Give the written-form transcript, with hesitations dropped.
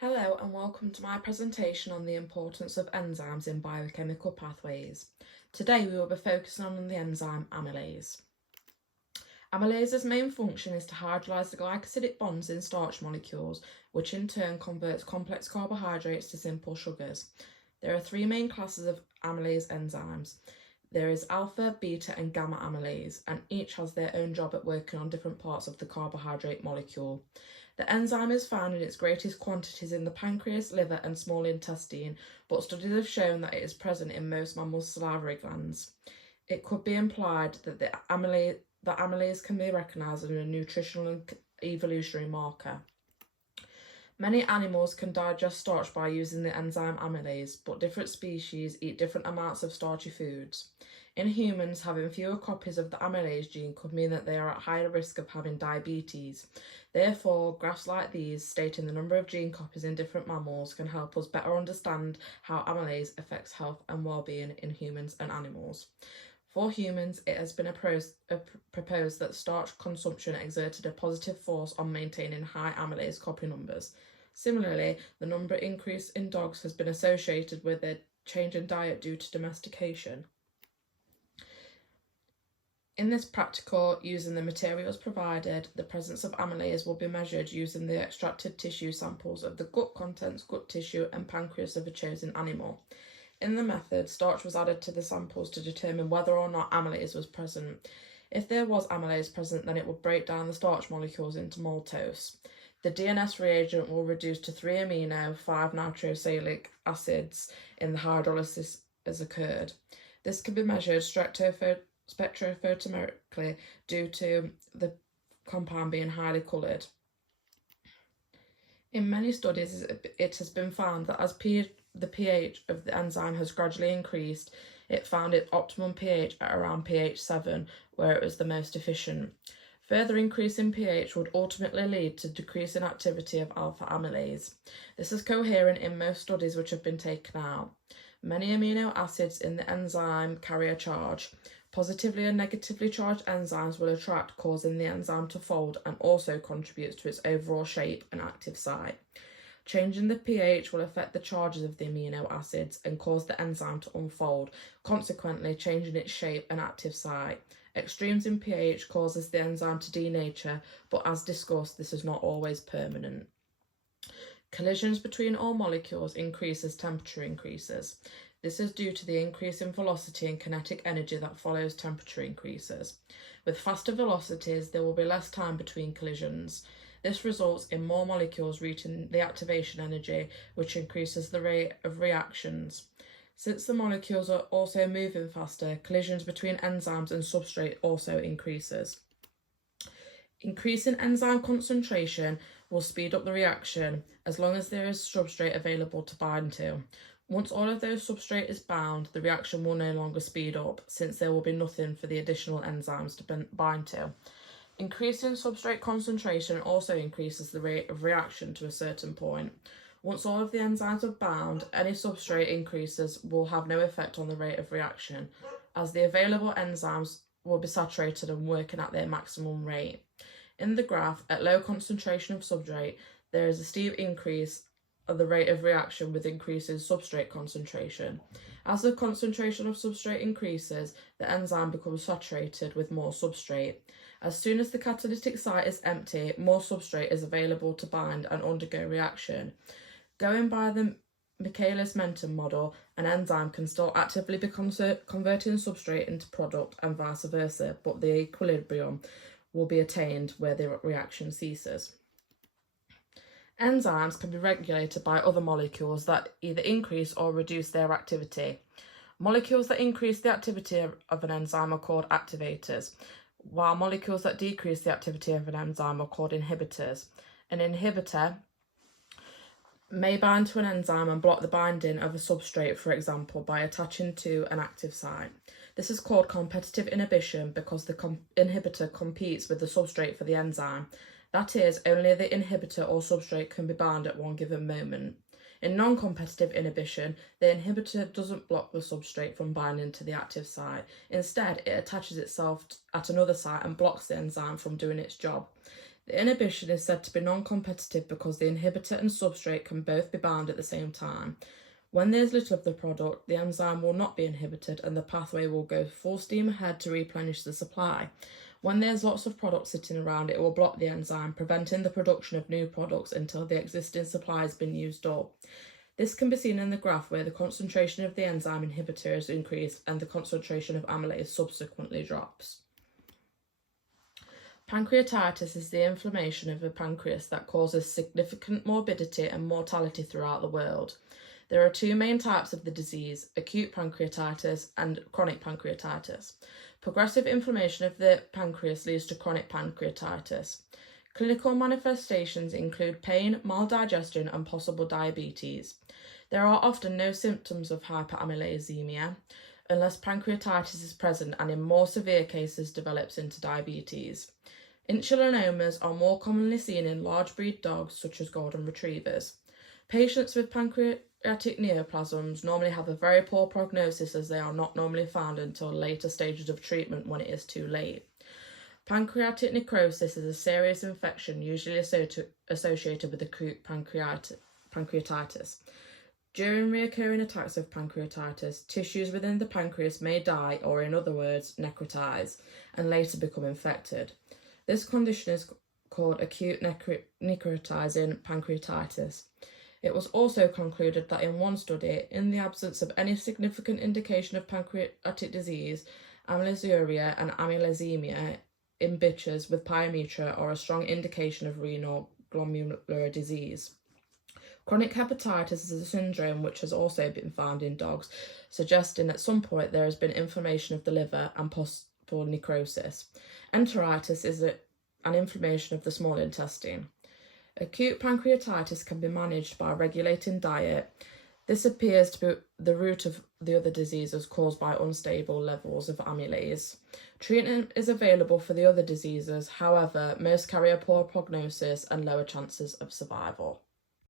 Hello and welcome to my presentation on the importance of enzymes in biochemical pathways. Today we will be focusing on the enzyme amylase. Amylase's main function is to hydrolyse the glycosidic bonds in starch molecules, which in turn converts complex carbohydrates to simple sugars. There are three main classes of amylase enzymes. There is alpha, beta and gamma amylase, and each has their own job at working on different parts of the carbohydrate molecule. The enzyme is found in its greatest quantities in the pancreas, liver and small intestine, but studies have shown that it is present in most mammals' salivary glands. It could be implied that amylase can be recognised as a nutritional and evolutionary marker. Many animals can digest starch by using the enzyme amylase, but different species eat different amounts of starchy foods. In humans, having fewer copies of the amylase gene could mean that they are at higher risk of having diabetes. Therefore, graphs like these, stating the number of gene copies in different mammals, can help us better understand how amylase affects health and well-being in humans and animals. For humans, it has been proposed that starch consumption exerted a positive force on maintaining high amylase copy numbers. Similarly, the number increase in dogs has been associated with a change in diet due to domestication. In this practical, using the materials provided, the presence of amylase will be measured using the extracted tissue samples of the gut contents, gut tissue and pancreas of a chosen animal. In the method, starch was added to the samples to determine whether or not amylase was present. If there was amylase present, then it would break down the starch molecules into maltose. The DNS reagent will reduce to 3 amino, 5 nitrosalic acids in the hydrolysis has occurred. This can be measured spectrophotometrically due to the compound being highly coloured. In many studies, it has been found that as the pH of the enzyme has gradually increased, it found its optimum pH at around pH 7, where it was the most efficient. Further increase in pH would ultimately lead to decrease in activity of alpha amylase. This is coherent in most studies which have been taken out. Many amino acids in the enzyme carry a charge. Positively and negatively charged enzymes will attract, causing the enzyme to fold, and also contributes to its overall shape and active site. Changing the pH will affect the charges of the amino acids and cause the enzyme to unfold, consequently changing its shape and active site. Extremes in pH causes the enzyme to denature, but as discussed, this is not always permanent. Collisions between all molecules increase as temperature increases. This is due to the increase in velocity and kinetic energy that follows temperature increases. With faster velocities, there will be less time between collisions. This results in more molecules reaching the activation energy, which increases the rate of reactions. Since the molecules are also moving faster, collisions between enzymes and substrate also increases. Increasing enzyme concentration will speed up the reaction as long as there is substrate available to bind to. Once all of those substrate is bound, the reaction will no longer speed up, since there will be nothing for the additional enzymes to bind to. Increasing substrate concentration also increases the rate of reaction to a certain point. Once all of the enzymes are bound, any substrate increases will have no effect on the rate of reaction, as the available enzymes will be saturated and working at their maximum rate. In the graph, at low concentration of substrate, there is a steep increase of the rate of reaction with increasing substrate concentration. As the concentration of substrate increases, the enzyme becomes saturated with more substrate. As soon as the catalytic site is empty, more substrate is available to bind and undergo reaction. Going by the Michaelis-Menten model, an enzyme can still actively be converting substrate into product and vice versa, but the equilibrium will be attained where the reaction ceases. Enzymes can be regulated by other molecules that either increase or reduce their activity. Molecules that increase the activity of an enzyme are called activators, while molecules that decrease the activity of an enzyme are called inhibitors. An inhibitor may bind to an enzyme and block the binding of a substrate, for example, by attaching to an active site. This is called competitive inhibition because the inhibitor competes with the substrate for the enzyme. That is, only the inhibitor or substrate can be bound at one given moment. In non-competitive inhibition, the inhibitor doesn't block the substrate from binding to the active site. Instead, it attaches itself at another site and blocks the enzyme from doing its job. The inhibition is said to be non-competitive because the inhibitor and substrate can both be bound at the same time. When there is little of the product, the enzyme will not be inhibited and the pathway will go full steam ahead to replenish the supply. When there's lots of product sitting around, it will block the enzyme, preventing the production of new products until the existing supply has been used up. This can be seen in the graph where the concentration of the enzyme inhibitor is increased and the concentration of amylase subsequently drops. Pancreatitis is the inflammation of the pancreas that causes significant morbidity and mortality throughout the world. There are two main types of the disease, acute pancreatitis and chronic pancreatitis. Progressive inflammation of the pancreas leads to chronic pancreatitis. Clinical manifestations include pain, maldigestion, and possible diabetes. There are often no symptoms of hyperamylasemia unless pancreatitis is present and in more severe cases develops into diabetes. Insulinomas are more commonly seen in large breed dogs such as golden retrievers. Patients with pancreatic neoplasms normally have a very poor prognosis as they are not normally found until later stages of treatment when it is too late. Pancreatic necrosis is a serious infection usually associated with acute pancreatitis. During recurring attacks of pancreatitis, tissues within the pancreas may die, or in other words, necrotize, and later become infected. This condition is called acute necrotizing pancreatitis. It was also concluded that in one study, in the absence of any significant indication of pancreatic disease, amylasuria and amylasemia in bitches with pyometra are a strong indication of renal glomerular disease. Chronic hepatitis is a syndrome which has also been found in dogs, suggesting at some point there has been inflammation of the liver and possible necrosis. Enteritis is an inflammation of the small intestine. Acute pancreatitis can be managed by regulating diet. This appears to be the root of the other diseases caused by unstable levels of amylase. Treatment is available for the other diseases, however, most carry a poor prognosis and lower chances of survival.